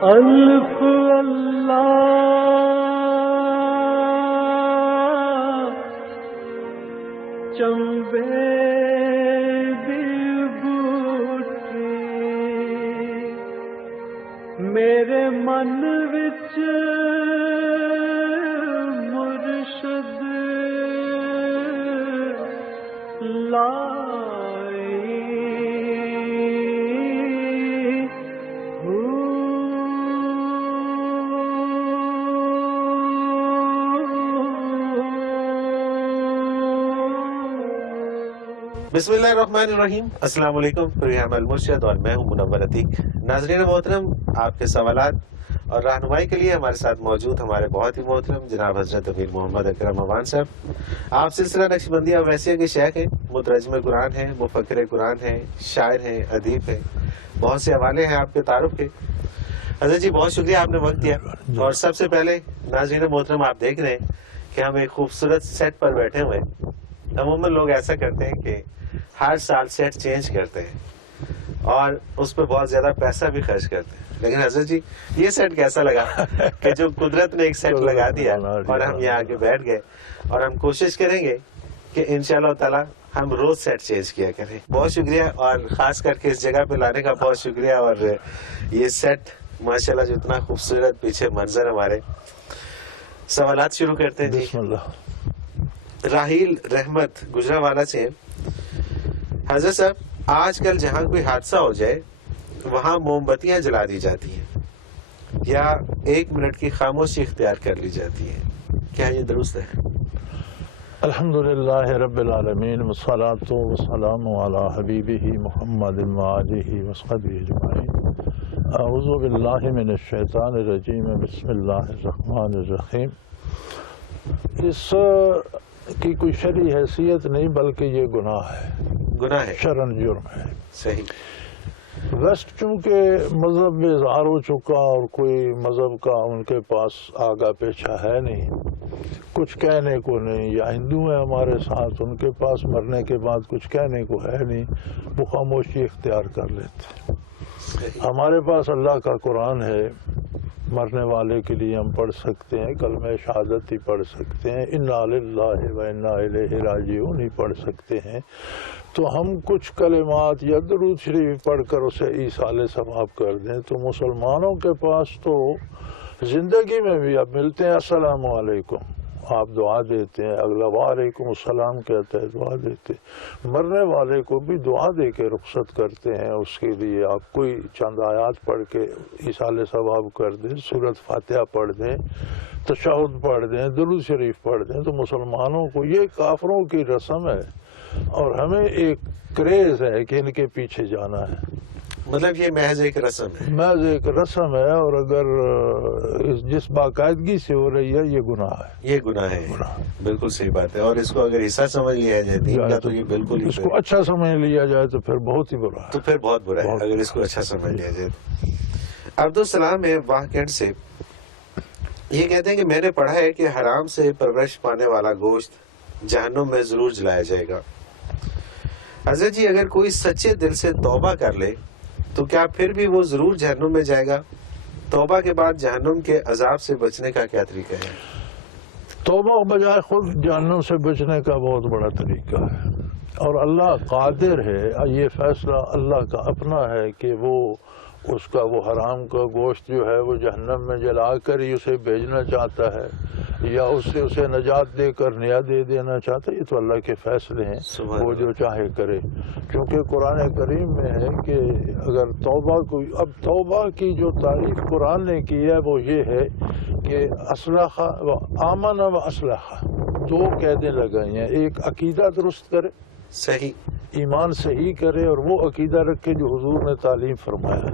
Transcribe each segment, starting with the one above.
الف اللہ چمبے دی بوٹی میرے من وچ مرشد لائی بسم اللہ الرحمن الرحیم۔ السلام علیکم، پروگرام المرشد اور میں ہوں منور عتیق۔ ناظرین محترم، آپ کے سوالات اور رہنمائی کے لیے ہمارے ساتھ موجود ہمارے بہت ہی محترم جناب حضرت امیر محمد اکرم امان صاحب۔ آپ سلسلہ نقشبندیہ اویسیہ کے شیخ ہیں، مترجم قرآن ہیں، مفکر قرآن ہیں، شاعر ہیں، ادیب ہیں، بہت سے حوالے ہیں آپ کے تعارف کے۔ حضرت جی بہت شکریہ، آپ نے وقت دیا۔ اور سب سے پہلے ناظرین محترم، آپ دیکھ رہے ہیں کہ ہم ایک خوبصورت سیٹ پر بیٹھے ہوئے ہیں۔ عموماً لوگ ایسا کرتے ہیں کہ ہر سال سیٹ چینج کرتے ہیں اور اس پہ بہت زیادہ پیسہ بھی خرچ کرتے ہیں، لیکن حضرت جی یہ سیٹ کیسا لگا کہ جو قدرت نے ایک سیٹ لگا دیا اور ہم یہاں آگے بیٹھ گئے، اور ہم کوشش کریں گے کہ انشاءاللہ تعالی ہم روز سیٹ چینج کیا کریں۔ بہت شکریہ، اور خاص کر کے اس جگہ پہ لانے کا بہت شکریہ۔ اور یہ سیٹ ماشاءاللہ جو اتنا خوبصورت پیچھے منظر ہمارے۔ سوالات شروع کرتے ہیں جی۔ بسم اللہ۔ راحیل رحمت گجرانوالہ سے، حضرت صاحب آج کل جہاں کوئی حادثہ ہو جائے وہاں موم بتیاں جلا دی جاتی ہیں یا 1 منٹ کی خاموشی اختیار کر لی جاتی ہے، کیا یہ درست ہے؟ الحمدللہ رب العالمین، والصلاة والسلام علی حبیبہ محمد وآلہ وصحبہ اجمعین۔ اعوذ باللہ من الشیطان الرجیم، بسم اللہ الرحمن الرحیم۔ اس کی کوئی شرعی حیثیت نہیں، بلکہ یہ گناہ ہے، گناہ ہے، شرعاً جرم ہے۔ صحیح۔ ویسٹ چونکہ مذہب میں اظہار ہو چکا اور کوئی مذہب کا ان کے پاس آگا پیچھا ہے نہیں، کچھ کہنے کو نہیں، یا ہندو ہیں ہمارے ساتھ، ان کے پاس مرنے کے بعد کچھ کہنے کو ہے نہیں، وہ خاموشی اختیار کر لیتے۔ ہمارے پاس اللہ کا قرآن ہے، مرنے والے کے لیے ہم پڑھ سکتے ہیں، کلمہ شہادت ہی پڑھ سکتے ہیں، انا للہ و انا الیہ راجعون ہی پڑھ سکتے ہیں، تو ہم کچھ کلمات یا درود شریف پڑھ کر اسے ایصال ثواب کر دیں تو مسلمانوں کے پاس تو زندگی میں بھی اب ملتے ہیں السلام علیکم، آپ دعا دیتے ہیں، اگلا وعلیکم السلام کہتا ہے، دعا دیتے ہیں، مرنے والے کو بھی دعا دے کے رخصت کرتے ہیں۔ اس کے لیے آپ کوئی چند آیات پڑھ کے ایصال ثواب کر دیں، سورۃ فاتحہ پڑھ دیں، تشہد پڑھ دیں، درود شریف پڑھ دیں، تو مسلمانوں کو یہ کافروں کی رسم ہے اور ہمیں ایک کریز ہے کہ ان کے پیچھے جانا ہے۔ مطلب یہ محض ایک رسم ہے، محض ایک رسم ہے، اور اگر جس باقاعدگی سے ہو رہی ہے یہ گناہ ہے، یہ گناہ ہے، بالکل صحیح بات ہے۔ اور اس کو اگر حصہ سمجھ لیا جائے دین کا تو یہ بالکل ہی اس کو اچھا سمجھ لیا جائے تو پھر بہت ہی برا ہے، تو پھر بہت برا ہے اگر اس کو اچھا سمجھ لیا جائے۔ عبدالسلام ہے واہ کینٹ سے، یہ کہتے ہیں کہ میں نے پڑھا ہے کہ حرام سے پرورش پانے والا گوشت جہنم میں ضرور جلایا جائے گا۔ حضرت جی اگر کوئی سچے دل سے توبہ کر لے تو کیا پھر بھی وہ ضرور جہنم میں جائے گا؟ توبہ کے بعد جہنم کے عذاب سے بچنے کا کیا طریقہ ہے؟ توبہ بجائے خود جہنم سے بچنے کا بہت بڑا طریقہ ہے، اور اللہ قادر ہے، یہ فیصلہ اللہ کا اپنا ہے کہ وہ اس کا وہ حرام کا گوشت جو ہے وہ جہنم میں جلا کر ہی اسے بھیجنا چاہتا ہے یا اس سے اسے نجات دے کر نیا دے دینا چاہتا ہے، یہ تو اللہ کے فیصلے ہیں، وہ جو چاہے کرے۔ کیونکہ قرآن کریم میں ہے کہ اگر توبہ کو، اب توبہ کی جو تعریف قرآن نے کی ہے وہ یہ ہے کہ اصلح و آمن و اصلح، 2 قیدیں لگائی ہیں، ایک عقیدہ درست کرے، صحیح ایمان صحیح کرے اور وہ عقیدہ رکھے جو حضور نے تعلیم فرمایا،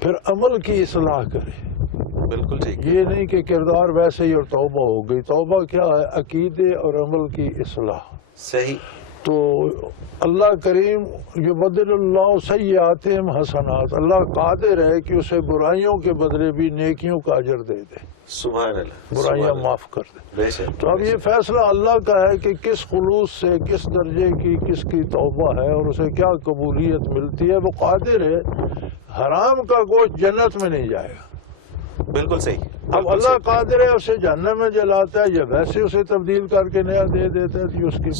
پھر عمل کی اصلاح کرے، بالکل ٹھیک۔ یہ نہیں کہ کردار ویسے ہی اور توبہ ہو گئی۔ توبہ کیا ہے؟ عقیدے اور عمل کی اصلاح۔ صحیح۔ تو اللہ کریم یبدل اللہ سیئاتہم حسنات، اللہ قادر ہے کہ اسے برائیوں کے بدلے بھی نیکیوں کا اجر دے دے، سبحان اللہ، برائیاں معاف کر دے۔ بے شک۔ تو اب یہ فیصلہ اللہ کا ہے کہ کس خلوص سے، کس درجے کی کس کی توبہ ہے اور اسے کیا قبولیت ملتی ہے، وہ قادر ہے۔ حرام کا گوشت جنت میں نہیں جائے گا، بالکل صحیح. اب اللہ قادر ہے اسے جہنم میں جلاتا ہے یا ویسے اسے تبدیل کر کے نیا دے دیتا ہے اس کی.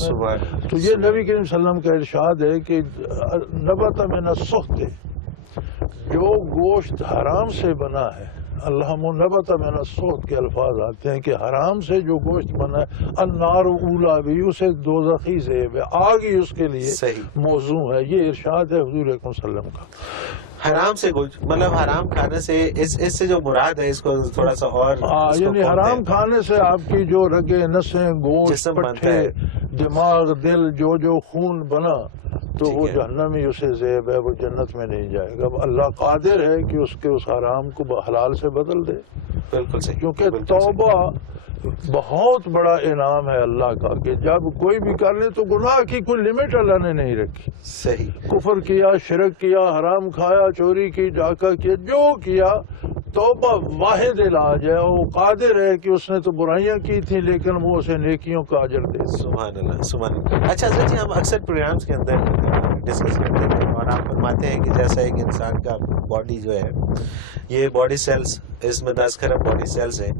تو یہ نبی کریم صلی اللہ علیہ وسلم کا ارشاد ہے کہ نبت من السخط، جو گوشت حرام سے بنا ہے، اللہ نبت من السخط کے الفاظ آتے ہیں کہ حرام سے جو گوشت بنا ہے، النار اولا بھی، اسے دوزخی زیب ہے، آگ ہی اس کے لیے موضوع ہے. یہ ارشاد ہے حضور اکرم صلی اللہ علیہ وسلم کا. حرام سے مطلب حرام کھانے سے اس سے جو مراد ہے اس کو تھوڑا سا اور یعنی حرام کھانے سے آپ کی جو رگیں، نسیں، گوشت، پٹھے، دماغ، دل، جو خون بنا تو وہ جہنم ہی اسے زیب ہے، وہ جنت میں نہیں جائے گا. اب اللہ قادر ہے کہ اس حرام کو حلال سے بدل دے. بالکل صحیح. کیونکہ توبہ بہت بڑا انعام ہے اللہ کا کہ جب کوئی بھی کر لے تو گناہ کی کوئی لمٹ اللہ نے نہیں رکھی. صحیح. کفر کیا، شرک کیا، حرام کھایا، چوری کی، ڈاکہ کیا، جو کیا، توبہ واحد علاج ہے. وہ قادر ہے کہ اس نے تو برائیاں کی تھیں لیکن وہ اسے نیکیوں کا اجر دے. سبحان اللہ، سبحان اللہ. اچھا حضرت جی، ہم اکثر پروگرامز کے اندر ڈسکس کرتے ہیں اور آپ فرماتے ہیں کہ جیسا ایک انسان کا باڈی جو ہے، یہ باڈی سیلز، اس میں 10 کروڑ باڈی سیلز ہیں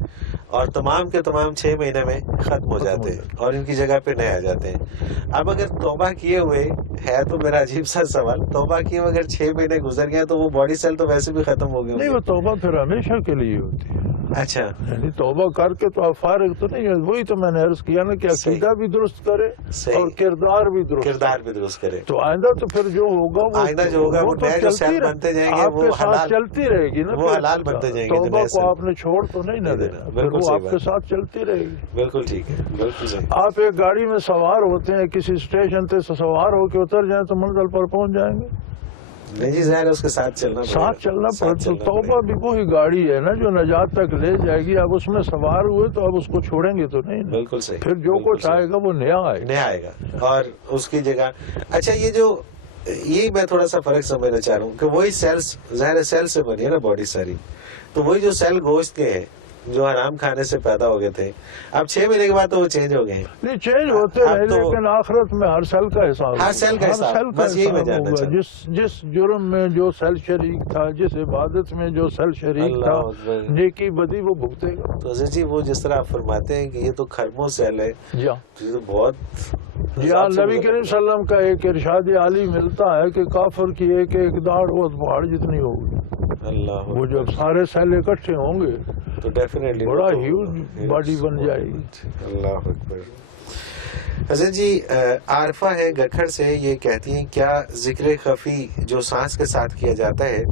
اور تمام کے تمام 6 مہینے میں ختم ہو جاتے ہیں اور ان کی جگہ پہ نئے آ جاتے ہیں. اب اگر توبہ کیے ہوئے ہے تو میرا عجیب سا سوال، توبہ کیے ہوئے اگر 6 مہینے گزر گئے تو وہ باڈی سیل تو ویسے بھی ختم ہو گئے. نہیں، وہ توبہ پھر ہمیشہ کے لیے ہوتی ہے. اچھا، یعنی توبہ کر کے تو آپ فارغ تو نہیں ہے. وہی تو میں نے عرض کیا نا کہ عقیدہ بھی درست کرے اور کردار بھی درست کرے. تو آئندہ تو پھر جو ہوگا وہ نئے جو سیل بنتے جائیں گے، آپ کے ساتھ چلتی رہے گی نا. وہ حلال بنتے جائیں گے. توبہ کو آپ نے چھوڑ تو نہیں نہ دینا، پھر وہ آپ کے ساتھ چلتی رہے گی. بالکل ٹھیک ہے، بالکل صحیح. آپ ایک گاڑی میں سوار ہوتے ہیں، کسی اسٹیشن پہ سوار ہو کے اتر جائیں تو منزل پر پہنچ جائیں گے. نہیں جی، ظاہر ہے اس کے ساتھ چلنا پڑتا. تو توبہ بھی وہی گاڑی ہے نا جو نجات تک لے جائے گی. اب اس میں سوار ہوئے تو اب اس کو چھوڑیں گے تو نہیں. بالکل صحیح. پھر جو کچھ آئے گا وہ نیا آئے گا اور اس کی جگہ. اچھا، یہ میں تھوڑا سا فرق سمجھنا چاہ رہا ہوں کہ وہی سیلز، ظاہر سیل سے بنی ہے نا باڈی ساری، تو وہی جو سیل گوشت کے ہیں جو حرام کھانے سے پیدا ہو گئے تھے، اب 6 مہینے کے بعد تو وہ چینج ہو گئے ہیں. نہیں، چینج ہوتے ہیں لیکن آخرت میں ہر سیل کا حساب، بس یہی میں جاننا چاہتا ہوں. جس جرم میں جو سیل شریک تھا، جس عبادت میں جو سیل شریک تھا، نیکی بدی وہ بھگتے گا. تو حضرت جی، وہ جس طرح آپ فرماتے ہیں کہ یہ تو خرموں سیل ہے، تو یہ تو بہت. نبی کریم صلی اللہ علیہ وسلم کا ایک ارشاد عالی ملتا ہے کہ کافر کی ایک ایک داڑھ وہ پہاڑ جتنی ہوگی. اللہ، وہ جب سارے سیل اکٹھے ہوں گے تو ڈیفینیٹلی بڑا ہیوج باڈی بن جائے گی. اللہ اکبر. حضرت جی، عارفہ ہے گکھڑ سے، یہ کہتی ہیں کیا ذکر خفی جو سانس کے ساتھ کیا جاتا ہے،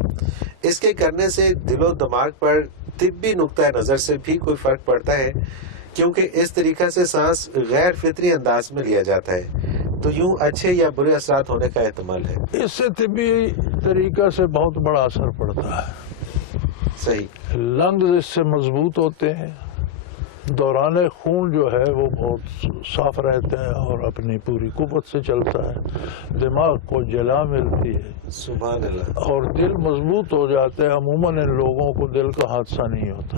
اس کے کرنے سے دل و دماغ پر طبی نقطہ نظر سے بھی کوئی فرق پڑتا ہے؟ کیونکہ اس طریقہ سے سانس غیر فطری انداز میں لیا جاتا ہے، تو یوں اچھے یا برے اثرات ہونے کا احتمال ہے. اس سے طبی طریقہ سے بہت بڑا اثر پڑتا ہے. صحیح. لنگز اس سے مضبوط ہوتے ہیں، دوران خون جو ہے وہ بہت صاف رہتے ہیں اور اپنی پوری قوت سے چلتا ہے. دماغ کو جلا ملتی ہے. سبحان اللہ. اور دل مضبوط ہو جاتے ہیں. عموماً ان لوگوں کو دل کا حادثہ نہیں ہوتا.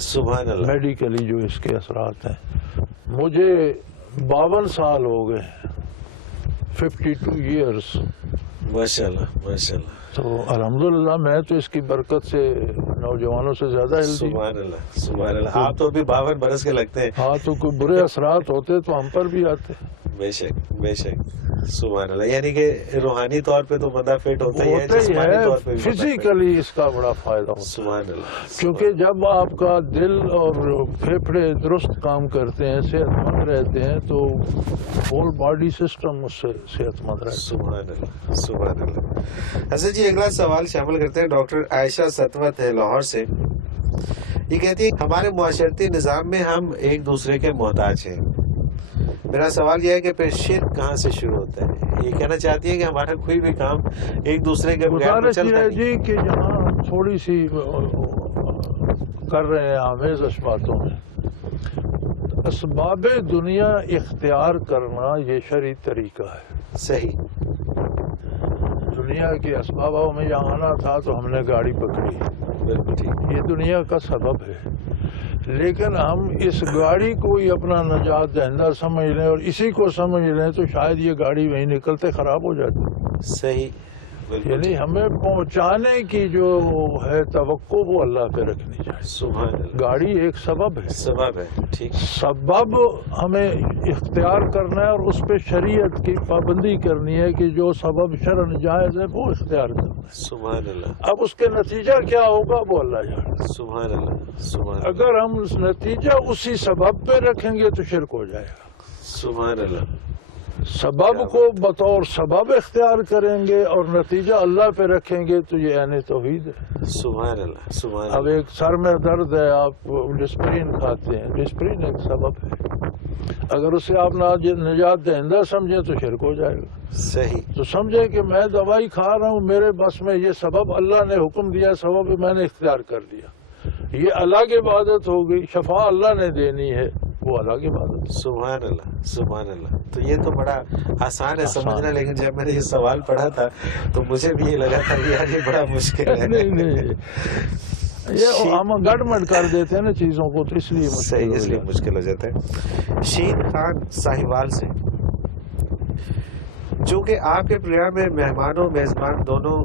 سبحان اللہ. میڈیکلی جو اس کے اثرات ہیں. مجھے 52 سال ہو گئے، 52 ایئرس. ماشاء اللہ، ماشاء اللہ. تو الحمدللہ میں تو اس کی برکت سے نوجوانوں سے زیادہ ہیلدی. سبحان اللہ، سبحان اللہ. آپ تو ابھی 52 برس کے لگتے ہیں. ہاں، تو کوئی برے اثرات ہوتے تو ہم پر بھی آتے. بے شک، بے شک. سبحان اللہ. یعنی کہ روحانی طور پہ تو بندہ فٹ ہوتا ہی ہے، جسمانی طور پہ فزیکلی اس کا بڑا فائدہ ہوتا ہے. سبحان اللہ. کیونکہ جب آپ کا دل اور پھیپھڑے درست کام کرتے ہیں، صحت مند رہتے ہیں، تو ہول باڈی سسٹم اس سے صحت مند رہتا ہے. سبحان اللہ، سبحان اللہ. حضرت جی، اگلا سوال شامل کرتے ہیں ڈاکٹر عائشہ ستوت ہے لاہور سے. یہ کہتی ہے ہمارے معاشرتی نظام میں ہم ایک دوسرے کے محتاج ہیں. میرا سوال یہ ہے کہ پھر شرک کہاں سے شروع ہوتا ہے؟ یہ کہنا چاہتی ہے کہ ہمارا کوئی بھی کام ایک دوسرے کے بغیر چلتا نہیں. جی کہ جہاں ہم تھوڑی سی کر رہے ہیں آمیز باتوں میں، اسباب دنیا اختیار کرنا یہ شرعی طریقہ ہے. صحیح. دنیا کے اسباب میں جہاں آنا تھا تو ہم نے گاڑی پکڑی. بالکل ٹھیک. یہ دنیا کا سبب ہے، لیکن ہم اس گاڑی کو ہی اپنا نجات دہندہ سمجھ لیں اور اسی کو سمجھ لیں تو شاید یہ گاڑی وہیں نکلتے خراب ہو جاتی. صحیح. یعنی ہمیں پہنچانے کی جو ہے توقع وہ اللہ پہ رکھنی چاہیے. سبحان اللہ. گاڑی ایک سبب ہے, سبب ہے, ٹھیک. سبب ہمیں اختیار کرنا ہے اور اس پہ شریعت کی پابندی کرنی ہے کہ جو سبب شرعاً جائز ہے وہ اختیار کرنا ہے. سبحان اللہ. اب اس کے نتیجہ کیا ہوگا وہ اللہ جانے. سبحان اللہ. سبحان اللہ. اگر ہم اس نتیجہ اسی سبب پہ رکھیں گے تو شرک ہو جائے گا. سبحان اللہ. سبب کو بطور سبب اختیار کریں گے اور نتیجہ اللہ پہ رکھیں گے تو یہ عین توحید ہے. سبحان اللہ. سبحان اب اللہ. ایک سر میں درد ہے, آپ ڈسپرین کھاتے ہیں, ڈسپرین ایک سبب ہے, اگر اسے آپ نجات دہندہ سمجھیں تو شرک ہو جائے گا. صحیح. تو سمجھے کہ میں دوائی کھا رہا ہوں, میرے بس میں یہ سبب اللہ نے حکم دیا, سبب میں نے اختیار کر لیا, یہ الگ عبادت ہو گئی. شفا اللہ نے دینی ہے, وہ الگ عبادت. سبحان اللہ. سبحان اللہ. تو یہ تو بڑا آسان ہے سمجھنا, لیکن جب میں نے یہ سوال پڑھا تھا تو مجھے بھی یہ لگا تھا کہ یار یہ بڑا مشکل ہے. نہیں, یہ ہم گڑبڑ کر دیتے ہیں نا چیزوں کو, تو اس لیے صحیح, اس لیے مشکل ہو جاتا ہے. شین خان ساہیوال سے, چونکہ آپ کے پروگرام میں مہمان و میزبان دونوں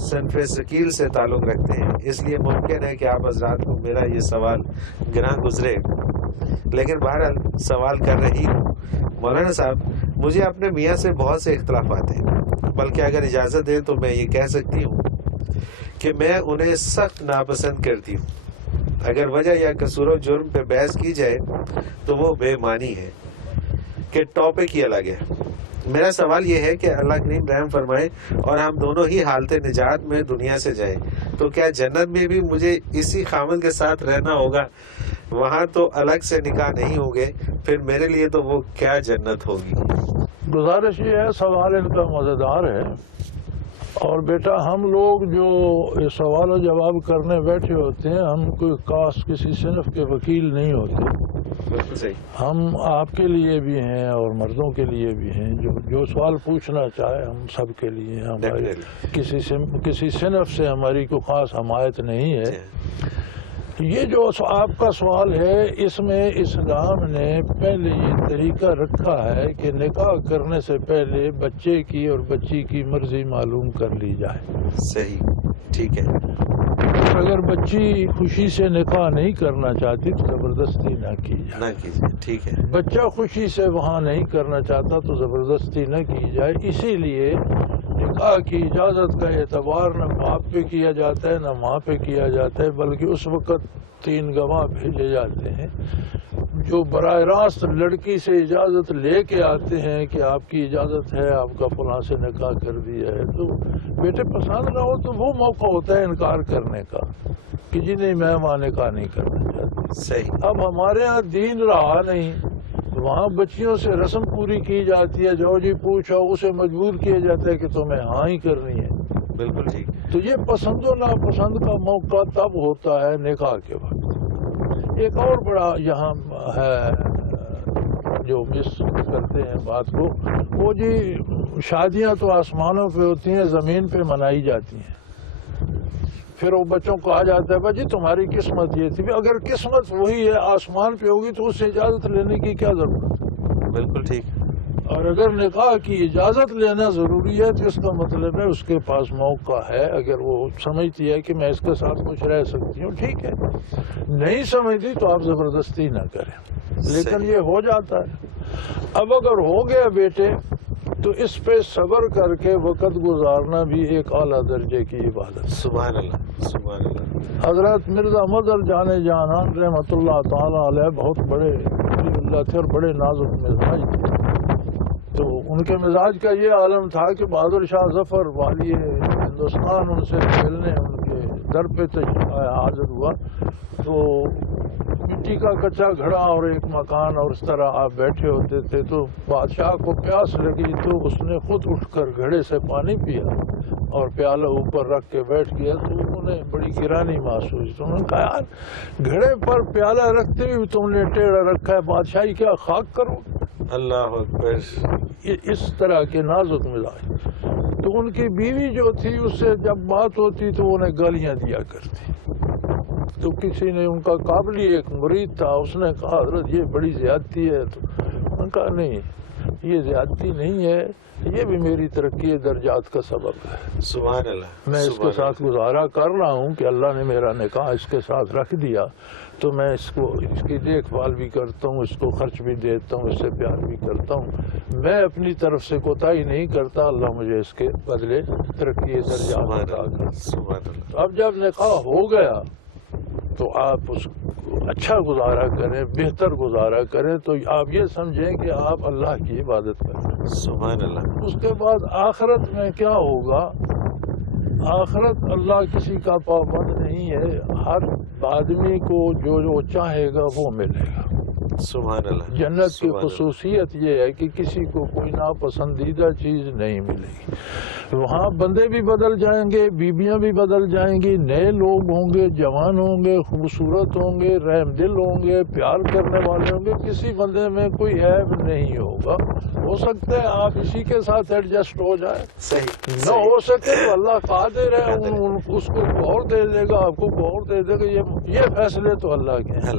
صنف ثقیل سے تعلق رکھتے ہیں, اس لیے ممکن ہے کہ آپ حضرات کو میرا یہ سوال گراں گزرے, لیکن بہرحال سوال کر رہی ہوں. مولانا صاحب, مجھے اپنے میاں سے بہت سے اختلافات ہیں, بلکہ اگر اجازت دیں تو میں یہ کہہ سکتی ہوں کہ میں انہیں سخت ناپسند کرتی ہوں. اگر وجہ یا قصور و جرم پہ بحث کی جائے تو وہ بے معنی ہے کہ ٹاپک ہی الگ ہے. میرا سوال یہ ہے کہ اللہ کریم رحم فرمائے اور ہم دونوں ہی حالت نجات میں دنیا سے جائیں تو کیا جنت میں بھی مجھے اسی خامن کے ساتھ رہنا ہوگا؟ وہاں تو الگ سے نکاح نہیں ہوں گے, پھر میرے لیے تو وہ کیا جنت ہوگی؟ گزارش یہ ہے, سوال ان کا مزیدار ہے, اور بیٹا ہم لوگ جو اس سوال و جواب کرنے بیٹھے ہوتے ہیں, ہم کوئی خاص کسی صنف کے وکیل نہیں ہوتے. بالکل صحیح. ہم آپ کے لیے بھی ہیں اور مردوں کے لیے بھی ہیں, جو سوال پوچھنا چاہے ہم سب کے لیے ہیں. ہماری کسی صنف سے ہماری کوئی خاص حمایت نہیں ہے. یہ جو آپ کا سوال ہے, اس میں اسلام نے پہلے یہ طریقہ رکھا ہے کہ نکاح کرنے سے پہلے بچے کی اور بچی کی مرضی معلوم کر لی جائے. صحیح, ٹھیک ہے. اگر بچی خوشی سے نکاح نہیں کرنا چاہتی تو زبردستی نہ کی جائے. ٹھیک ہے. بچہ خوشی سے وہاں نہیں کرنا چاہتا تو زبردستی نہ کی جائے. اسی لیے نکاح کی اجازت کا اعتبار نہ باپ پہ کیا جاتا ہے نہ ماں پہ کیا جاتا ہے, بلکہ اس وقت 3 گواہ بھیجے جاتے ہیں جو براہ راست لڑکی سے اجازت لے کے آتے ہیں کہ آپ کی اجازت ہے, آپ کا فلاں سے نکاح کر دیا ہے. تو بیٹے پسند نہ ہو تو وہ موقع ہوتا ہے انکار کرنے کا کہ جی نہیں, میں وہاں نکاح نہیں کرنا چاہتا. صحیح. اب ہمارے ہاں دین رہا نہیں, وہاں بچیوں سے رسم پوری کی جاتی ہے, جو جی پوچھو اسے مجبور کیا جاتا ہے کہ تمہیں ہاں ہی کرنی ہے. بالکل ٹھیک. تو یہ پسند و ناپسند کا موقع تب ہوتا ہے نکاح کے وقت. ایک اور بڑا یہاں ہے جو مس کرتے ہیں بات کو, وہ جی شادیاں تو آسمانوں پہ ہوتی ہیں, زمین پہ منائی جاتی ہیں. پھر وہ بچوں کو آ جاتا ہے بھائی تمہاری قسمت یہ تھی. اگر قسمت وہی ہے آسمان پہ ہوگی تو اس سے اجازت لینے کی کیا ضرورت؟ بالکل ٹھیک. اور اگر نکاح کی اجازت لینا ضروری ہے تو اس کا مطلب ہے اس کے پاس موقع ہے. اگر وہ سمجھتی ہے کہ میں اس کے ساتھ کچھ رہ سکتی ہوں, ٹھیک ہے. نہیں سمجھتی تو آپ زبردستی نہ کریں, لیکن یہ ہو جاتا ہے. اب اگر ہو گیا بیٹے تو اس پہ صبر کر کے وقت گزارنا بھی ایک اعلیٰ درجے کی عبادت. سبحان اللہ. سبحان اللہ. حضرت مرزا مدر جانے جانان رحمۃ اللہ تعالی علیہ بہت بڑے اللہ تھے اور بڑے نازک مزاج تھے. تو ان کے مزاج کا یہ عالم تھا کہ بہادر شاہ ظفر والی ہندوستان ان سے ملنے ان کے در پہ حاضر ہوا. تو مٹی کا کچا گھڑا اور ایک مکان اور اس طرح آپ بیٹھے ہوتے تھے. تو بادشاہ کو پیاس لگی تو اس نے خود اٹھ کر گھڑے سے پانی پیا اور پیالہ اوپر رکھ کے بیٹھ گیا. تو انہیں بڑی گرانی محسوس. تو انہوں نے کہا یار گھڑے پر پیالہ رکھتے ہوئے تم نے ٹیڑھا رکھا ہے, بادشاہی کیا خاک کرو؟ اللہ اکبر. اس طرح کے نازک مزاج. تو ان کی بیوی جو تھی اس سے جب بات ہوتی تو انہیں گالیاں دیا کرتی. تو کسی نے ان کا قابلی ایک مرید تھا, اس نے کہا حضرت یہ بڑی زیادتی ہے. تو انہوں نے کہا نہیں یہ زیادتی نہیں ہے, یہ بھی میری ترقی درجات کا سبب ہے. سبحان اللہ. میں اس کے ساتھ گزارا کر رہا ہوں کہ اللہ نے میرا نکاح اس کے ساتھ رکھ دیا تو میں اس کی دیکھ بھال بھی کرتا ہوں, اس کو خرچ بھی دیتا ہوں, اس سے پیار بھی کرتا ہوں. میں اپنی طرف سے کوتاہی نہیں کرتا, اللہ مجھے اس کے بدلے ترقی درجات عطا کرے. اب جب نکاح ہو گیا تو آپ اس کو اچھا گزارا کریں, بہتر گزارا کریں, تو آپ یہ سمجھیں کہ آپ اللہ کی عبادت کریں. سبحان اللہ. اس کے بعد آخرت میں کیا ہوگا؟ آخرت اللہ کسی کا پابند نہیں ہے, ہر آدمی کو جو چاہے گا وہ ملے گا. سبحان اللہ. جنت کی خصوصیت یہ ہے کہ کسی کو کوئی ناپسندیدہ چیز نہیں ملے گی. وہاں بندے بھی بدل جائیں گے, بیویاں بھی بدل جائیں گی, نئے لوگ ہوں گے, جوان ہوں گے, خوبصورت ہوں گے, رحم دل ہوں گے, پیار کرنے والے ہوں گے. کسی بندے میں کوئی عیب نہیں ہوگا. ہو سکتا ہے آپ اسی کے ساتھ ایڈجسٹ ہو جائے, صحیح. نہ ہو سکے تو اللہ قادر ہے, اس کو اور دے دے گا, آپ کو اور دے دے گا. یہ فیصلے تو اللہ کے ہیں.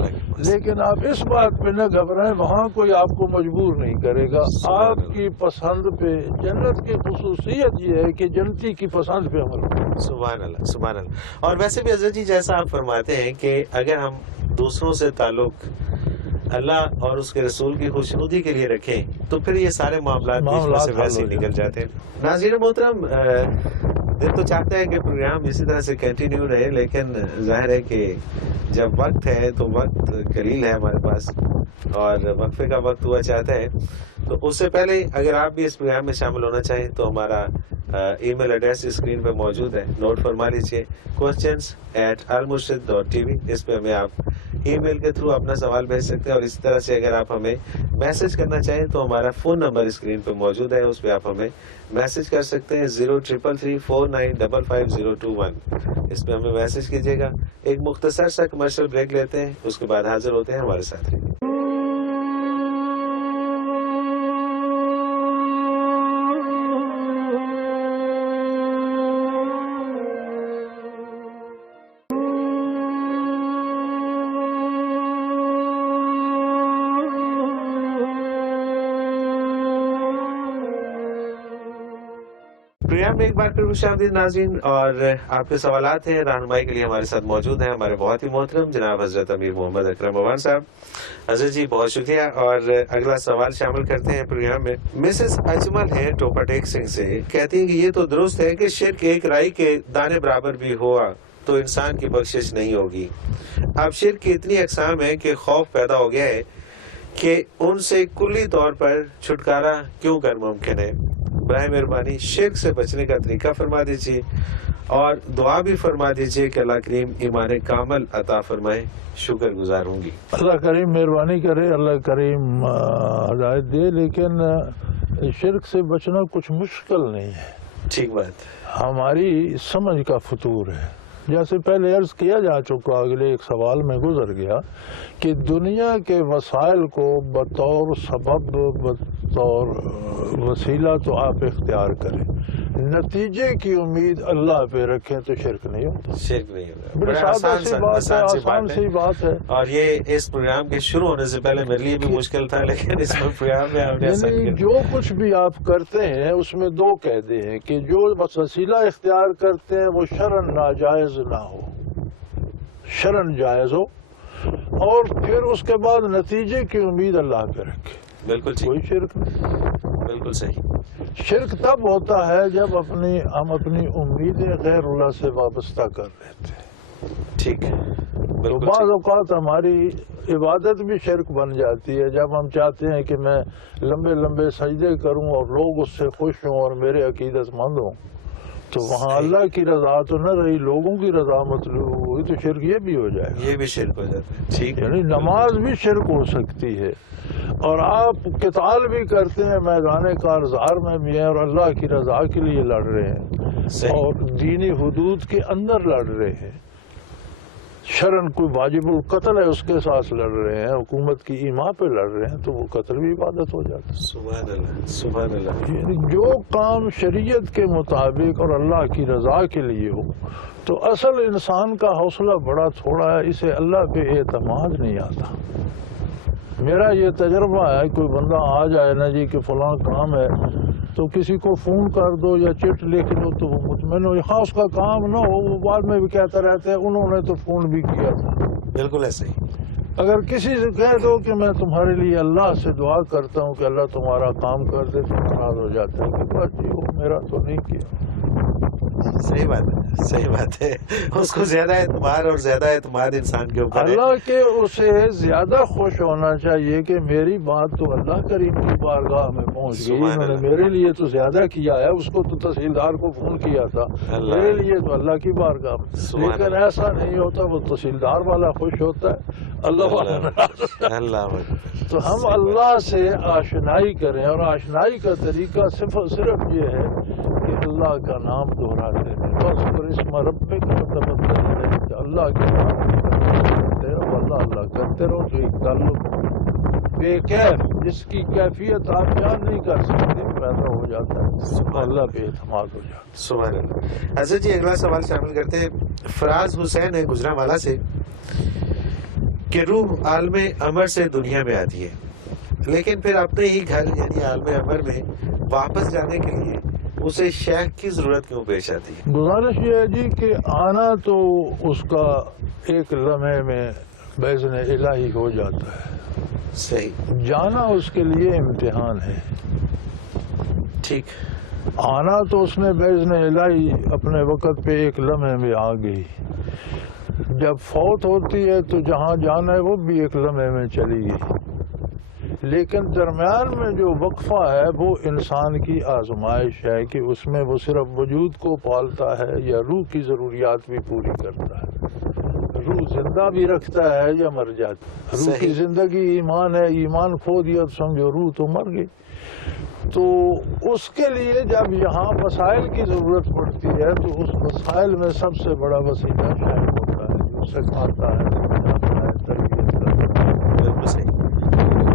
لیکن آپ اس بات پہ نہ گھبرائیں, وہاں کوئی آپ کو مجبور نہیں کرے گا. آپ کی پسند پہ, جنت کی خصوصیت یہ ہے کہ جنتی کی پسند پہ عمل کریں. سبحان اللہ. سبحان اللہ. اور ویسے بھی حضرت جی جیسا آپ فرماتے ہیں کہ اگر ہم دوسروں سے تعلق اللہ اور اس کے رسول کی خوشنودی کے لیے رکھیں تو پھر یہ سارے معاملات سے ویسے ہی نکل جاتے ہیں. ناظرین محترم, دل تو چاہتا ہے کہ پروگرام اسی طرح سے کنٹینیو رہے, لیکن ظاہر ہے کہ جب وقت ہے تو وقت قلیل ہے ہمارے پاس اور وقفے کا وقت ہوا چاہتا ہے. تو اس سے پہلے اگر آپ بھی اس پروگرام میں شامل ہونا چاہیں تو ہمارا ای میل ایڈریس اسکرین پہ موجود ہے, نوٹ فرما لیجیے, questions@almurshid.tv. اس پہ ہمیں آپ ای میل کے تھرو اپنا سوال بھیج سکتے ہیں. اور اسی طرح سے اگر آپ ہمیں میسج کرنا چاہیں تو ہمارا فون نمبر اسکرین پہ موجود ہے, اس پہ آپ ہمیں میسج کر سکتے ہیں 033349555021. اس پہ ہمیں میسج کیجیے گا. ایک مختصر سا کمرشل بریک لیتے ہیں, اس کے بعد حاضر ہوتے ہیں ہمارے ساتھ. پروگرام میں ایک بار پھر خوش آمدید ناظرین, اور آپ کے سوالات ہیں رہنمائی کے لیے ہمارے ساتھ موجود ہیں ہمارے بہت ہی محترم جناب حضرت امیر محمد اکرم عوان صاحب. حضرت جی بہت شکریہ. اور اگلا سوال شامل کرتے ہیں پروگرام میں. مسز اجمل ہے ٹوپا ٹیک سنگھ سے, کہتی ہیں کہ یہ تو درست ہے کہ شرک ایک رائی کے دانے برابر بھی ہوا تو انسان کی بخشش نہیں ہوگی. اب شرک کی اتنی اقسام ہیں کہ خوف پیدا ہو گیا ہے کہ ان سے کلی طور پر چھٹکارا کیوں کر ممکن ہے. براہ مہربانی شرک سے بچنے کا طریقہ فرما دیجیے اور دعا بھی فرما دیجیے کہ اللہ کریم ایمان کامل عطا فرمائے. شکر گزار ہوں گی. اللہ کریم مہربانی کرے, اللہ کریم ہدایت دے. لیکن شرک سے بچنا کچھ مشکل نہیں ہے. ٹھیک بات. ہماری سمجھ کا فطور ہے. جیسے پہلے عرض کیا جا چکا, اگلے ایک سوال میں گزر گیا کہ دنیا کے وسائل کو بطور سبب, بطور وسیلہ تو آپ اختیار کریں, نتیجے کی امید اللہ پہ رکھیں تو شرک نہیں ہوتا. شرک نہیں ہوتا. بڑی آسان سی بات ہے. اور یہ اس پروگرام کے شروع ہونے سے پہلے میرے لیے بھی مشکل تھا, لیکن اس پروگرام میں آپ نے جو کچھ بھی آپ کرتے ہیں اس میں دو قاعدے ہیں کہ جو وسیلہ اختیار کرتے ہیں وہ شرعاً ناجائز نہ ہو, شرعاً جائز ہو, اور پھر اس کے بعد نتیجے کی امید اللہ پہ رکھے. بالکل کوئی شرک نہیں. بالکل صحیح. شرک تب ہوتا ہے جب ہم اپنی امیدیں غیر اللہ سے وابستہ کر لیتے ہیں. ٹھیک ہے. تو بعض اوقات ہماری عبادت بھی شرک بن جاتی ہے جب ہم چاہتے ہیں کہ میں لمبے لمبے سجدے کروں اور لوگ اس سے خوش ہوں اور میرے عقیدت مند ہوں, تو وہاں اللہ کی رضا تو نہ رہی, لوگوں کی رضا مطلوب ہوئی, تو شرک یہ بھی ہو جائے گا. یہ بھی شرک ہو جاتا ہے. ٹھیک. یعنی نماز بھی شرک ہو سکتی ہے, اور آپ قتال بھی کرتے ہیں, میدان کارزار میں بھی ہیں اور اللہ کی رضا کے لیے لڑ رہے ہیں اور دینی حدود کے اندر لڑ رہے ہیں. شرن کوئی واجب القتل ہے اس کے ساتھ لڑ رہے ہیں, حکومت کی ایما پہ لڑ رہے ہیں, تو وہ قتل بھی عبادت ہو جاتا ہے. سبحان اللہ. سبحان اللہ. یعنی جو کام شریعت کے مطابق اور اللہ کی رضا کے لیے ہو, تو اصل انسان کا حوصلہ بڑا تھوڑا ہے, اسے اللہ پہ اعتماد نہیں آتا. میرا یہ تجربہ ہے, کوئی بندہ آ جائے نا جی کہ فلاں کام ہے تو کسی کو فون کر دو یا چٹ لکھ دو تو وہ مطمئن ہو. ہاں اس کا کام نہ ہو وہ بعد میں بھی کہتا رہتا ہے انہوں نے تو فون بھی کیا تھا. بالکل ایسے ہی. اگر کسی سے کہہ دو کہ میں تمہارے لیے اللہ سے دعا کرتا ہوں کہ اللہ تمہارا کام کر دے تو ناراض ہو جاتا ہے کہ بس جی وہ میرا تو نہیں کیا. صحیح بات ہے, صحیح بات ہے. اس کو زیادہ اعتماد اور زیادہ اعتماد انسان کے اوپر ہے. اللہ کے اسے زیادہ خوش ہونا چاہیے کہ میری بات تو اللہ کریم کی بارگاہ میں پہنچ گئی, انہوں نے میرے لیے تو زیادہ کیا ہے. اس کو تو تحصیلدار کو فون کیا تھا, میرے لیے تو اللہ کی بارگاہ میں. لیکن ایسا نہیں ہوتا, وہ تحصیلدار والا خوش ہوتا ہے, اللہ والا اللہ. تو ہم اللہ سے آشنائی کریں, اور آشنائی کا طریقہ صرف یہ ہے کہ اللہ کا نام دہراتے ہیں. بس پر اسم ربک کا متبدل ہے کہ اللہ کے نام کرتے رہو, اللہ اللہ کرتے رہو. تو ایک تعلق بے کیف جس کی کیفیت آپ بیان نہیں کر سکتے پیدا ہو جاتا ہے, اللہ پہ اعتماد ہو جاتا ہے. سبحان اللہ. حضرت جی اگلا سوال شامل کرتے ہیں. فراز حسین ہے گجرانوالہ سے کہ روح عالم امر سے دنیا میں آتی ہے, لیکن پھر اپنے ہی گھر یعنی عالم امر میں واپس جانے کے لیے اسے شیخ کی ضرورت کیوں پیش آتی ہے؟ گزارش یہ ہے جی کہ آنا تو اس کا ایک لمحے میں باذن الہی ہو جاتا ہے, صحیح. جانا اس کے لیے امتحان ہے. ٹھیک. آنا تو اس نے باذن الہی اپنے وقت پہ ایک لمحے میں آ گئی. جب فوت ہوتی ہے تو جہاں جانا ہے وہ بھی ایک لمحے میں چلی گئی. لیکن درمیان میں جو وقفہ ہے وہ انسان کی آزمائش ہے کہ اس میں وہ صرف وجود کو پالتا ہے یا روح کی ضروریات بھی پوری کرتا ہے. روح زندہ بھی رکھتا ہے یا مر جاتا ہے. روح کی زندگی ایمان ہے, ایمان کھو دیا تو سمجھو روح تو مر گئی. تو اس کے لیے جب یہاں وسائل کی ضرورت پڑتی ہے تو اس وسائل میں سب سے بڑا وسیلہ شاید ہوتا ہے جو سکھاتا ہے, سمجھاتا ہے, تربیت کرتا ہے. بالکل صحیح.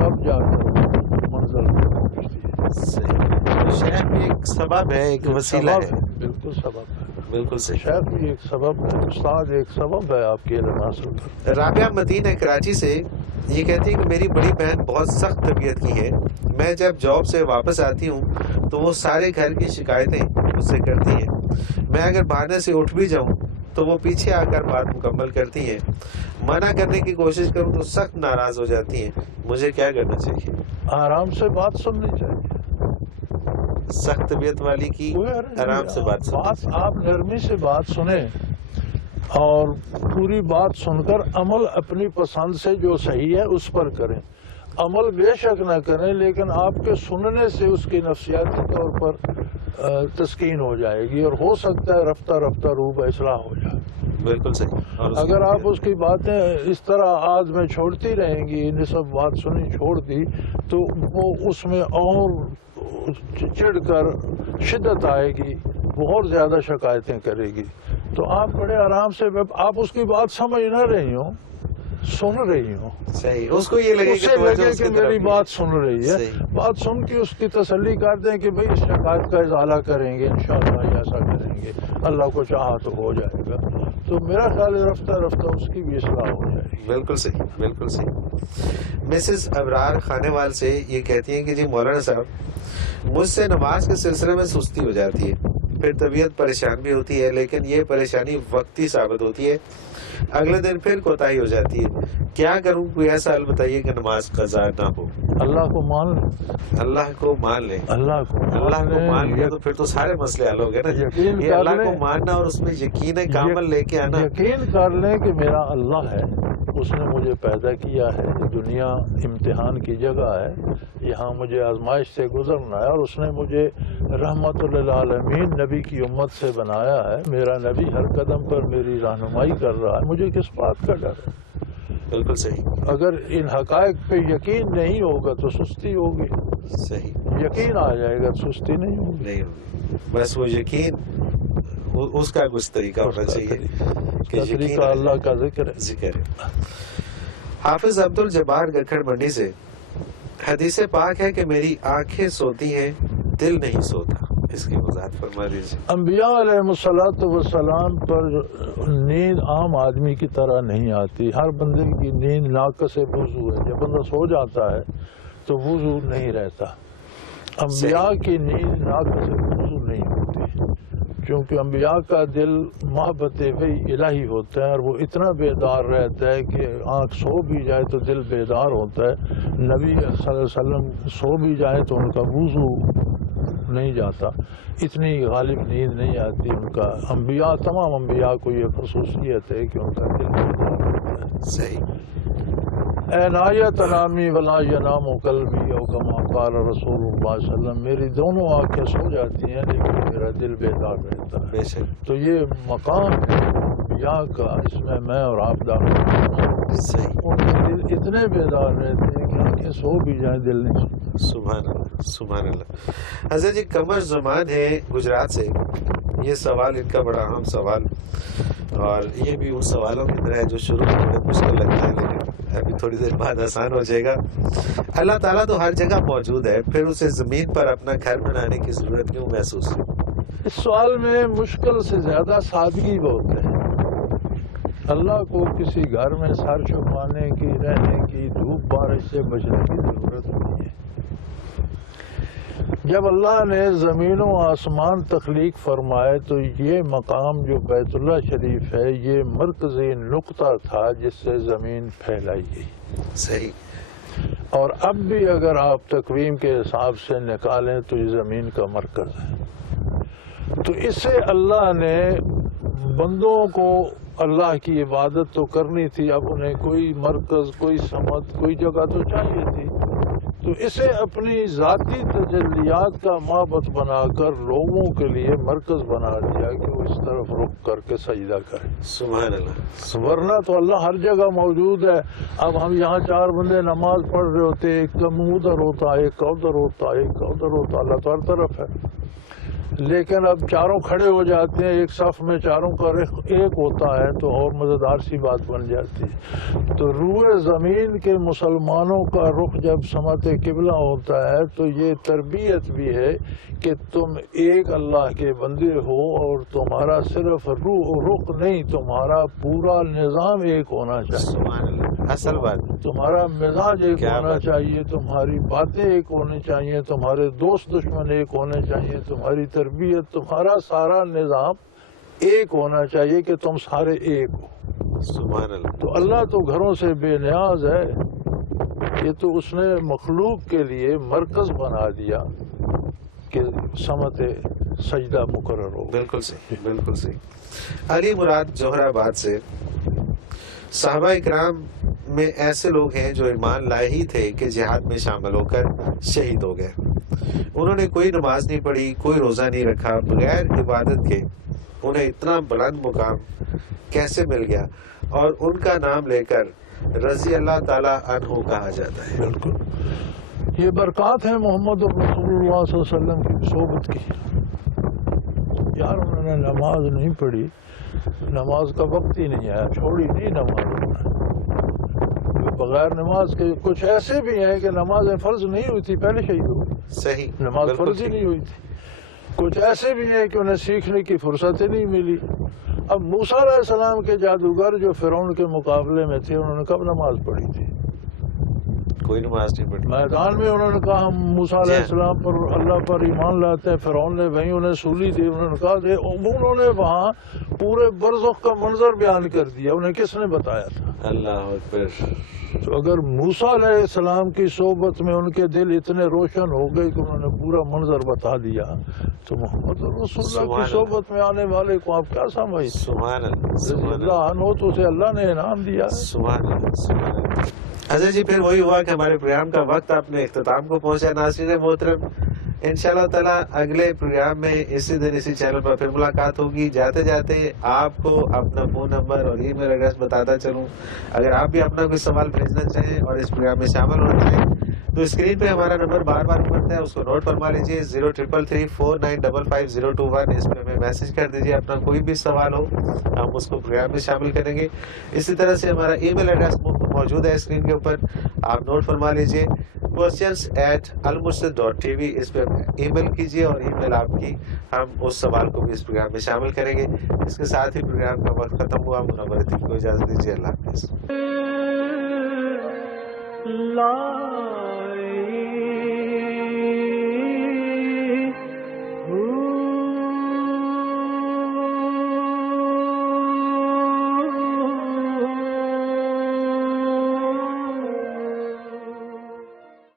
تب جا کر منزل پہ پہنچتی ہے. صحیح. شیخ بھی ایک سبب ہے, ایک وسیلہ ہے. بالکل سبب ہے. بالکل صحیح. شیخ بھی ایک سبب ہے, استاد ایک سبب ہے آپ کے علم حاصل کر. رابعہ متین ہے کراچی سے, یہ کہتی ہے کہ میری بڑی بہن بہت سخت طبیعت کی ہے. میں جب جاب سے واپس آتی ہوں تو وہ سارے گھر کی شکایتیں مجھ سے کرتی ہیں. میں اگر بہانے سے اٹھ بھی جاؤں تو وہ پیچھے آ کر بات مکمل کرتی ہیں. منع کرنے کی کوشش کروں تو سخت ناراض ہو جاتی ہیں. مجھے کیا کرنا چاہیے؟ آرام سے بات سننی چاہیے. سخت طبیعت والی کی آرام سے بات آپ نرمی سے بات سنیں اور پوری بات سن کر عمل اپنی پسند سے جو صحیح ہے اس پر کریں. عمل بے شک نہ کریں, لیکن آپ کے سننے سے اس کی نفسیاتی طور پر تسکین ہو جائے گی اور ہو سکتا ہے رفتہ رفتہ روح با اصلاح ہو جائے. بالکل صحیح. اگر آپ اس کی باتیں اس طرح آج میں چھوڑتی رہیں گی, انہیں سب بات سنی چھوڑ دی, تو وہ اس میں اور چڑھ کر شدت آئے گی, بہت زیادہ شکایتیں کرے گی. تو آپ بڑے آرام سے, آپ اس کی بات سمجھ نہ رہی ہوں, سن رہی ہوں. صحیح. اس کو یہ لگے کہ میری بات سن رہی ہے. بات سن کے اس کی تسلی کر دیں کہ بھئی اس شکایت کا ازالہ کریں گے, انشاءاللہ ایسا کریں گے, اللہ کو چاہا تو ہو جائے گا. تو میرا خیال ہے رفتہ رفتہ اس کی بھی اصلاح ہو جائے گی. بالکل صحیح. بالکل صحیح. مسز ابرار خانیوال سے یہ کہتی ہیں کہ جی مولانا صاحب, مجھ سے نماز کے سلسلے میں سستی ہو جاتی ہے, پھر طبیعت پریشان بھی ہوتی ہے, لیکن یہ پریشانی وقتی ثابت ہوتی ہے, اگلے دن پھر کوتاہی ہو جاتی ہے. کیا کروں؟ کوئی ایسا حل بتائیے کہ نماز قضا نہ ہو. اللہ کو مان لیں. اللہ کو مان لیں. اللہ کو مان لیا تو پھر تو سارے مسئلے حل ہو گئے نا. یہ اللہ کو ماننا اور اس میں یقین کامل لے کے آنا. یقین کر لیں کہ میرا اللہ ہے, اس نے مجھے پیدا کیا ہے, دنیا امتحان کی جگہ ہے, یہاں مجھے آزمائش سے گزرنا ہے, اور اس نے مجھے رحمت للعالمین نبی کی امت سے بنایا ہے. میرا نبی ہر قدم پر میری رہنمائی کر رہا ہے, مجھے کس بات کا ڈر ہے؟ بالکل صحیح. اگر ان حقائق پہ یقین نہیں ہوگا تو سستی ہوگی. صحیح. یقین آ جائے گا, سستی نہیں ہوگی. نہیں ہوگی. بس وہ یقین, اس کا کچھ طریقہ ہونا چاہیے. طریقہ اللہ کا ذکر ہے. حافظ عبد الجبار گکھڑ منڈی سے, حدیث پاک ہے کہ میری آنکھیں سوتی ہیں, دل نہیں سوتا. اس کی وضاحت فرما دیجیے. انبیاء علیہ الصلوۃ والسلام پر نیند عام آدمی کی طرح نہیں آتی. ہر بندے کی نیند ناقص وضو ہے. جب بندہ سو جاتا ہے تو وضو نہیں رہتا. انبیاء کی نیند ناک سے وضو نہیں ہوتی، کیونکہ انبیاء کا دل محبت وحی الہی ہوتا ہے، اور وہ اتنا بیدار رہتا ہے کہ آنکھ سو بھی جائے تو دل بیدار ہوتا ہے۔ نبی صلی اللہ علیہ وسلم سو بھی جائے تو ان کا وضو نہیں جاتا، اتنی غالب نیند نہیں آتی ان کا۔ انبیاء، تمام انبیاء کو یہ خصوصیت ہے کہ ان کا دل بیدار ہوتا ہے۔ صحیح۔ اے نایت نامی ولا ینام قلبی، او کما قال رسول اللہ صلی اللہ علیہ وسلم، میری دونوں آنکھیں سو جاتی ہیں لیکن میرا دل بیدار رہتا ہے۔ بے شک۔ تو یہ مقام انبیاء کا، اس میں میں اور آپ داخل ہیں۔ صحیح۔ ان کے دل اتنے بیدار رہتے ہیں کہ آنکھیں سو بھی جائیں دل نہیں سوتا۔ سبحان اللہ، سبحان اللہ۔ حضرت جی، قمر زمان ہے گجرات سے، یہ سوال ان کا بڑا اہم سوال، اور یہ بھی ان سوالوں کی طرح ہے جو شروع میں بڑے مشکل لگتا ہے لیکن ابھی تھوڑی دیر بعد آسان ہو جائے گا۔ اللہ تعالیٰ تو ہر جگہ موجود ہے، پھر اسے زمین پر اپنا گھر بنانے کی ضرورت کیوں محسوس ہوئی؟ اس سوال میں مشکل سے زیادہ سادگی بہت ہے۔ اللہ کو کسی گھر میں سر چھپانے کی، رہنے کی، دھوپ بارش سے بچنے کی ضرورت نہیں ہے۔ جب اللہ نے زمین و آسمان تخلیق فرمائے تو یہ مقام جو بیت اللہ شریف ہے، یہ مرکزی نقطہ تھا جس سے زمین پھیلائی گئی۔ صحیح۔ اور اب بھی اگر آپ تقویم کے حساب سے نکالیں تو یہ زمین کا مرکز ہے۔ تو اس سے اللہ نے بندوں کو اللہ کی عبادت تو کرنی تھی، اب انہیں کوئی مرکز، کوئی سمت، کوئی جگہ تو چاہیے تھی، تو اسے اپنی ذاتی تجلیات کا معبد بنا کر لوگوں کے لیے مرکز بنا دیا کہ وہ اس طرف رخ کر کے سجدہ کریں۔ سبحان اللہ۔ ورنہ تو اللہ ہر جگہ موجود ہے۔ اب ہم یہاں چار بندے نماز پڑھ رہے ہوتے، ایک کا منہ ادھر ہوتا، ایک کا ادھر ہوتا، ایک کا ادھر ہوتا، اللہ تو ہر طرف ہے۔ لیکن اب چاروں کھڑے ہو جاتے ہیں، ایک صف میں چاروں کا رخ ایک ہوتا ہے تو اور مزیدار سی بات بن جاتی ہے۔ تو روئے زمین کے مسلمانوں کا رخ جب سمت قبلہ ہوتا ہے تو یہ تربیت بھی ہے کہ تم ایک اللہ کے بندے ہو، اور تمہارا صرف رخ نہیں، تمہارا پورا نظام ایک ہونا چاہیے۔ سبحان اللہ، اصل بات۔ تمہارا مزاج ایک ہونا چاہیے، تمہاری باتیں ایک ہونی چاہیے، تمہارے دوست دشمن ایک ہونے چاہیے، تمہاری تربیت، تمہارا سارا نظام ایک ہونا چاہیے کہ تم سارے ایک ہو۔ سبحان اللہ۔ تو اللہ تو گھروں سے بے نیاز ہے، یہ تو اس نے مخلوق کے لیے مرکز بنا دیا کہ سمت سجدہ مقرر ہو۔ بالکل صحیح، بالکل صحیح۔ علی مراد جوہر آباد سے، صحابہ اکرام میں ایسے لوگ ہیں جو ایمان لائے ہی تھے کہ جہاد میں شامل ہو کر شہید ہو گئے۔ انہوں نے کوئی نماز نہیں پڑھی، کوئی روزہ نہیں رکھا، بغیر عبادت کے انہیں اتنا بلند مقام کیسے مل گیا، اور ان کا نام لے کر رضی اللہ تعالیٰ عنہ کہا جاتا ہے؟ بالکل، یہ برکات ہیں محمد رسول اللہ صلی اللہ علیہ وسلم کی صحبت کی۔ یار انہوں نے نماز نہیں پڑھی، نماز کا وقت ہی نہیں آیا، چھوڑی نہیں نماز پڑھنا۔ بغیر نماز کے کچھ ایسے بھی ہیں کہ نمازیں فرض نہیں ہوئی تھی، پہلے شہید ہو گئے، صحیح، نماز بالکل فرض ہی نہیں ہوئی تھی۔ کچھ ایسے بھی ہیں کہ انہیں سیکھنے کی فرصت ہی نہیں ملی۔ اب موسیٰ علیہ السلام کے جادوگر جو فرعون کے مقابلے میں تھے، انہوں نے کب نماز پڑھی تھی؟ کوئی نماز نہیں پڑھی۔ میدان میں انہوں نے کہا ہم موسیٰ علیہ السلام پر، اللہ پر ایمان لاتے ہیں۔ فرعون نے وہیں انہیں سولی دی، انہوں نے کہا کہ انہوں نے وہاں پورے برزخ کا منظر بیان کر دیا، انہیں کس نے بتایا تھا؟ اللہ اکبر۔ تو اگر موسیٰ علیہ السلام کی صحبت میں ان کے دل اتنے روشن ہو گئے کہ انہوں نے پورا منظر بتا دیا، تو محمد رسول اللہ کی صحبت میں آنے والے کو آپ کیا سمجھتے؟ سبحان اللہ، رضی سبحان اللہ عنہ تو اسے اللہ نے انعام دیا ہے۔ سبحان اللہ، سبحان اللہ۔ حضرت جی، پھر وہی ہوا کہ ہمارے پروگرام کا وقت اپنے اختتام کو پہنچا۔ ناظرین محترم، انشاءاللہ تعالیٰ اگلے پروگرام میں اسی دن اسی چینل پر پھر ملاقات ہوگی۔ جاتے جاتے آپ کو اپنا فون نمبر اور ای میل ایڈریس بتاتا چلوں، اگر آپ بھی اپنا کوئی سوال بھیجنا چاہیں اور اس پروگرام میں شامل ہونا چاہیں تو اسکرین پہ ہمارا نمبر بار بار پڑتا ہے، اس کو نوٹ فرما لیجیے، 033349555021۔ اس پہ ہمیں میسج کر دیجیے، اپنا کوئی بھی سوال ہو ہم اس کو پروگرام میں شامل کریں گے۔ اسی طرح سے ہمارا ای میل ایڈریس موجود ہے اسکرین کے اوپر، آپ نوٹ فرما لیجیے، questions@almurshid.tv۔ اس پہ ای میل کیجیے اور ای میل آپ کی، ہم اس سوال کو بھی اس پروگرام میں شامل کریں گے۔ اس کے ساتھ ہی پروگرام کا وقت ختم ہوا۔ منور عتیق کو اجازت دیجیے، اللہ حافظ۔ لا